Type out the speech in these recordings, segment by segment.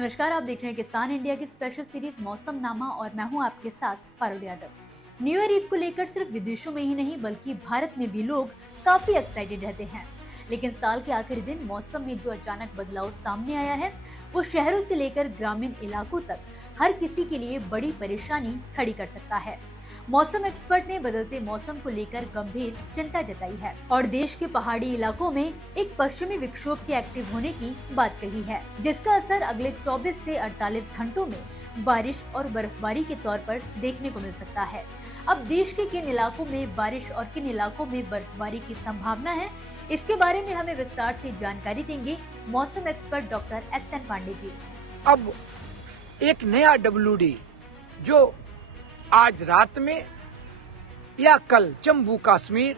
नमस्कार, आप देख रहे हैं किसान इंडिया की स्पेशल सीरीज मौसम नामा और मैं हूं आपके साथ Parul Yadav. New year eve को लेकर सिर्फ विदेशों में ही नहीं बल्कि भारत में भी लोग काफी एक्साइटेड रहते हैं। लेकिन साल के आखिरी दिन मौसम में जो अचानक बदलाव सामने आया है वो शहरों से लेकर ग्रामीण इलाकों तक हर किसी के लिए बड़ी परेशानी खड़ी कर सकता है। मौसम एक्सपर्ट ने बदलते मौसम को लेकर गंभीर चिंता जताई है और देश के पहाड़ी इलाकों में एक पश्चिमी विक्षोभ के एक्टिव होने की बात कही है, जिसका असर अगले 24 से 48 घंटों में बारिश और बर्फबारी के तौर पर देखने को मिल सकता है। अब देश के किन इलाकों में बारिश और किन इलाकों में बर्फबारी की संभावना है, इसके बारे में हमें विस्तार से जानकारी देंगे मौसम expert doctor SN Pandey ji. अब एक नया WD जो आज रात में या कल जम्मू कश्मीर,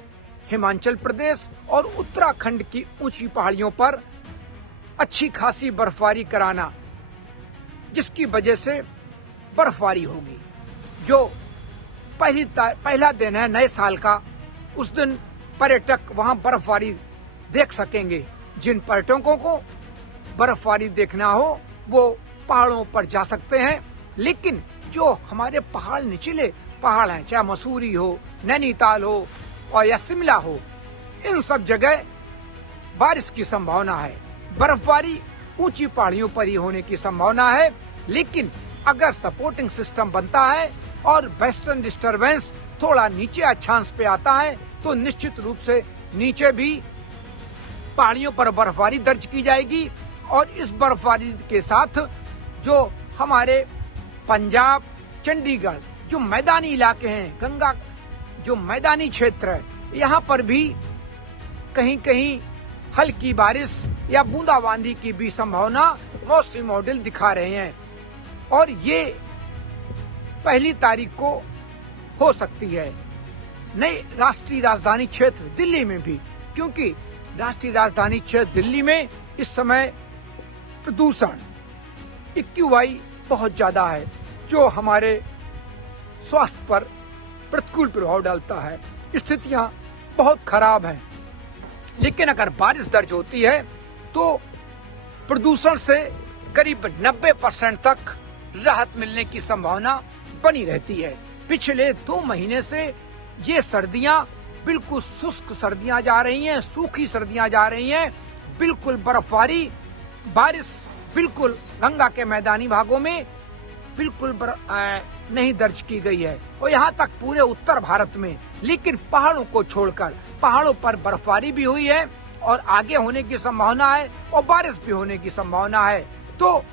हिमाचल प्रदेश और उत्तराखंड की ऊंची पहाड़ियों पर अच्छी खासी बर्फबारी कराना, जिसकी वजह से बर्फबारी होगी। जो पहला दिन है नए साल का, उस दिन पर्यटक वहां बर्फबारी देख सकेंगे। जिन पर्यटकों को बर्फबारी देखना हो वो पहाड़ों पर जा सकते हैं, लेकिन जो हमारे पहाड़ निचले पहाड़ हैं, चाहे मसूरी हो, नैनीताल हो और या शिमला हो, इन सब जगह बारिश की संभावना है। बर्फबारी ऊंची पहाड़ियों पर ही होने की संभावना है, लेकिन अगर सपोर्टिंग सिस्टम बनता है और वेस्टर्न डिस्टरबेंस थोड़ा नीचे अक्षांश पे आता है तो निश्चित रूप से नीचे भी पहाड़ियों पर बर्फबारी दर्ज की जाएगी। और इस बर्फबारी के साथ जो हमारे पंजाब, चंडीगढ़ जो मैदानी इलाके हैं, गंगा जो मैदानी क्षेत्र है, यहाँ पर भी कहीं कहीं हल्की बारिश या बूंदाबांदी की भी संभावना मौसमी मॉडल दिखा रहे हैं। और ये 1 तारीख को हो सकती है नई राष्ट्रीय राजधानी क्षेत्र दिल्ली में भी, क्योंकि राष्ट्रीय राजधानी क्षेत्र दिल्ली में इस समय प्रदूषण AQI बहुत ज्यादा है, जो हमारे स्वास्थ्य पर प्रतिकूल प्रभाव डालता है। स्थितियां बहुत खराब हैं। लेकिन अगर बारिश दर्ज होती है तो प्रदूषण से करीब 90% तक राहत मिलने की संभावना बनी रहती है। पिछले 2 महीने से ये सर्दियां बिल्कुल शुष्क सर्दियां जा रही हैं, सूखी सर्दियां जा रही हैं। बिल्कुल बर्फबारी, बारिश बिल्कुल गंगा के मैदानी भागों में बिल्कुल नहीं दर्ज की गई है, और यहाँ तक पूरे उत्तर भारत में। लेकिन पहाड़ों को छोड़कर पहाड़ों पर बर्फबारी भी हुई है और आगे होने की संभावना है और बारिश भी होने की संभावना है। तो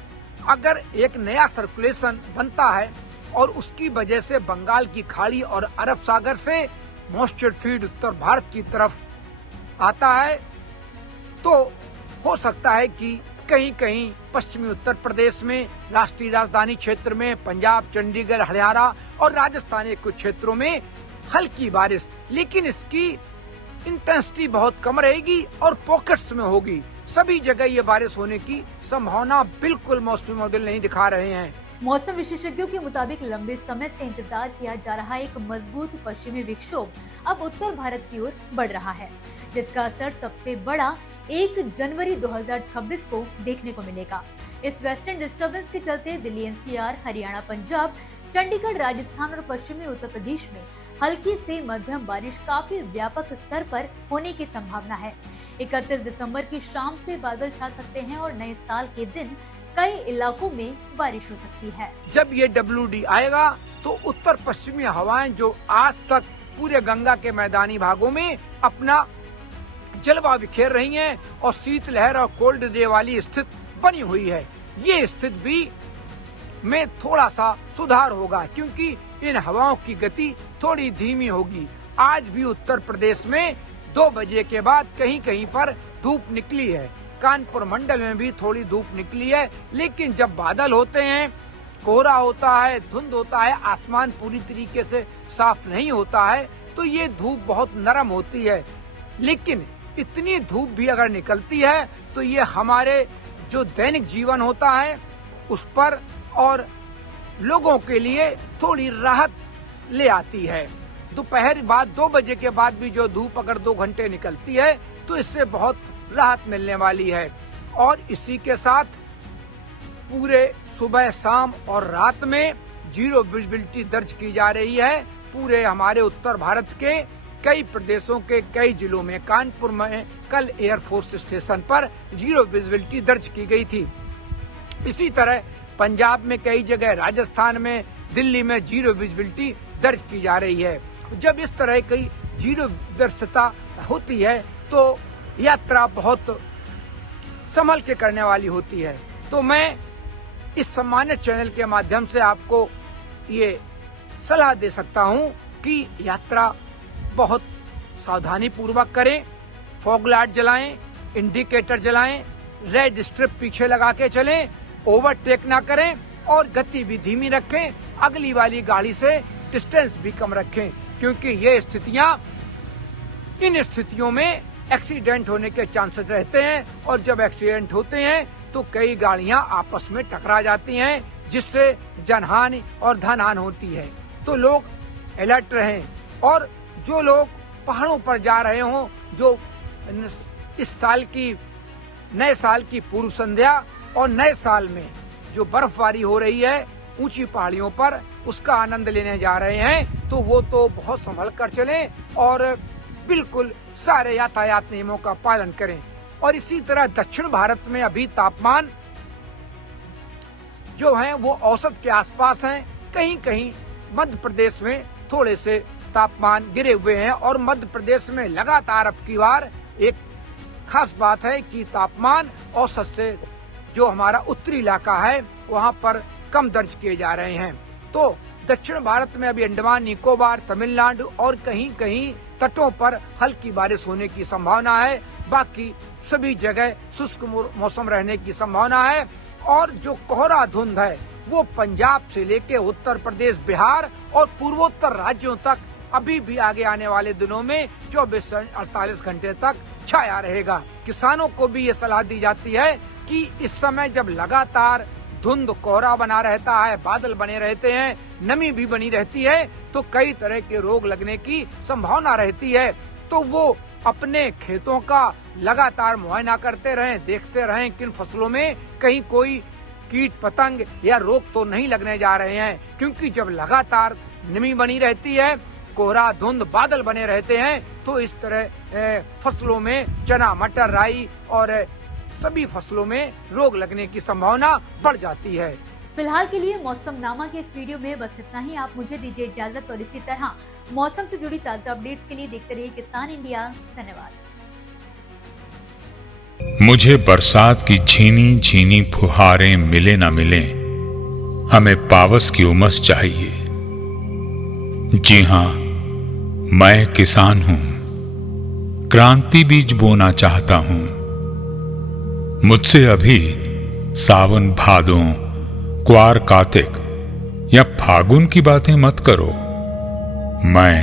अगर एक नया सर्कुलेशन बनता है और उसकी वजह से बंगाल की खाड़ी और अरब सागर से मॉइस्चर फीड उत्तर भारत की तरफ आता है, तो हो सकता है कि कहीं कहीं पश्चिमी उत्तर प्रदेश में, राष्ट्रीय राजधानी क्षेत्र में, पंजाब, चंडीगढ़, हरियाणा और राजस्थान के कुछ क्षेत्रों में हल्की बारिश, लेकिन इसकी इंटेंसिटी बहुत कम रहेगी और पॉकेट्स में होगी। सभी जगह ये बारिश होने की संभावना बिल्कुल मौसमी मॉडल नहीं दिखा रहे हैं। मौसम विशेषज्ञों के मुताबिक लंबे समय से इंतजार किया जा रहा एक मजबूत पश्चिमी विक्षोभ अब उत्तर भारत की ओर बढ़ रहा है, जिसका असर सबसे बड़ा 1 जनवरी 2026 को देखने को मिलेगा। इस वेस्टर्न डिस्टर्बेंस के चलते दिल्ली NCR, हरियाणा, पंजाब, चंडीगढ़, राजस्थान और पश्चिमी उत्तर प्रदेश में हल्की से मध्यम बारिश काफी व्यापक स्तर पर होने की संभावना है। 31 दिसंबर की शाम से बादल छा सकते हैं और नए साल के दिन कई इलाकों में बारिश हो सकती है। जब ये WD आएगा तो उत्तर पश्चिमी हवाएं जो आज तक पूरे गंगा के मैदानी भागों में अपना जलवा बिखेर रही हैं और शीतलहर और कोल्ड डे वाली स्थिति बनी हुई है, ये स्थिति भी में थोड़ा सा सुधार होगा, क्योंकि इन हवाओं की गति थोड़ी धीमी होगी। आज भी उत्तर प्रदेश में 2 बजे के बाद कहीं कहीं पर धूप निकली है, कानपुर मंडल में भी थोड़ी धूप निकली है। लेकिन जब बादल होते हैं, कोहरा होता है, धुंध होता है, आसमान पूरी तरीके से साफ नहीं होता है, तो ये धूप बहुत नरम होती है। लेकिन इतनी धूप भी अगर निकलती है तो ये हमारे जो दैनिक जीवन होता है उस पर और लोगों के लिए थोड़ी राहत ले आती है। दोपहर बाद 2 बजे के बाद भी जो धूप अगर 2 घंटे निकलती है तो इससे बहुत राहत मिलने वाली है। और इसी के साथ पूरे सुबह, शाम और रात में जीरो विजिबिलिटी दर्ज की जा रही है। पूरे हमारे उत्तर भारत के कई प्रदेशों के कई जिलों में, कानपुर में कल एयरफोर्स स्टेशन पर जीरो विजिबिलिटी दर्ज की गई थी। इसी तरह पंजाब में कई जगह, राजस्थान में, दिल्ली में जीरो विजिबिलिटी दर्ज की जा रही है। जब इस तरह की जीरो दर्शता होती है तो यात्रा बहुत संभल के करने वाली होती है। तो मैं इस सम्मानित चैनल के माध्यम से आपको ये सलाह दे सकता हूँ कि यात्रा बहुत सावधानी पूर्वक करें, फॉग लाइट जलाएं, इंडिकेटर जलाएं, रेड स्ट्रिप पीछे लगा के चलें, ओवरटेक ना करें और गति भी धीमी रखें। अगली वाली गाड़ी से डिस्टेंस भी कम रखें, क्योंकि ये स्थितियां, इन स्थितियों में एक्सीडेंट होने के चांसेस रहते हैं और जब एक्सीडेंट होते हैं तो कई गाड़ियां आपस में टकरा जाती हैं, जिससे जनहानि और धनहानि होती है। तो लोग अलर्ट रहें और जो लोग पहाड़ों पर जा रहे हों, जो इस साल की, नए साल की पूर्व संध्या और नए साल में जो बर्फबारी हो रही है ऊंची पहाड़ियों पर, उसका आनंद लेने जा रहे हैं, तो वो तो बहुत संभल कर चलें और बिल्कुल सारे यातायात नियमों का पालन करें। और इसी तरह दक्षिण भारत में अभी तापमान जो है वो औसत के आसपास हैं। कहीं कहीं मध्य प्रदेश में थोड़े से तापमान गिरे हुए हैं और मध्य प्रदेश में लगातार अब की बार एक खास बात है कि तापमान औसत से जो हमारा उत्तरी इलाका है वहां पर कम दर्ज किए जा रहे हैं। तो दक्षिण भारत में अभी अंडमान निकोबार, तमिलनाडु और कहीं कहीं तटों पर हल्की बारिश होने की संभावना है। बाकी सभी जगह शुष्क मौसम रहने की संभावना है। और जो कोहरा धुंध है वो पंजाब से लेके उत्तर प्रदेश, बिहार और पूर्वोत्तर राज्यों तक अभी भी आगे आने वाले दिनों में 24 से 48 घंटे तक छाया रहेगा। किसानों को भी ये सलाह दी जाती है कि इस समय जब लगातार धुंध, कोहरा बना रहता है, बादल बने रहते हैं, नमी भी बनी रहती है, तो कई तरह के रोग लगने की संभावना रहती है। तो वो अपने खेतों का लगातार मुआयना करते रहें, देखते रहें किन फसलों में कहीं कोई कीट पतंग या रोग तो नहीं लगने जा रहे हैं, क्योंकि जब लगातार नमी बनी रहती है, कोहरा, धुंध, बादल बने रहते हैं, तो इस तरह फसलों में चना, मटर, राई और सभी फसलों में रोग लगने की संभावना बढ़ जाती है। फिलहाल के लिए मौसमनामा के इस वीडियो में बस इतना ही। आप मुझे दीजिए इजाजत और इसी तरह मौसम से जुड़ी ताजा अपडेट्स के लिए देखते रहिए किसान इंडिया। धन्यवाद। मुझे बरसात की झीनी झीनी फुहारें मिले ना मिले, हमें पावस की उमस चाहिए। जी हां, मैं किसान हूं, क्रांति बीज बोना चाहता हूं। मुझसे अभी सावन, भादों, क्वार, कार्तिक या फागुन की बातें मत करो। मैं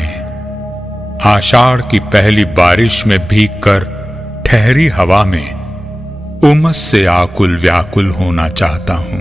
आषाढ़ की पहली बारिश में भीगकर ठहरी हवा में उमस से आकुल व्याकुल होना चाहता हूं।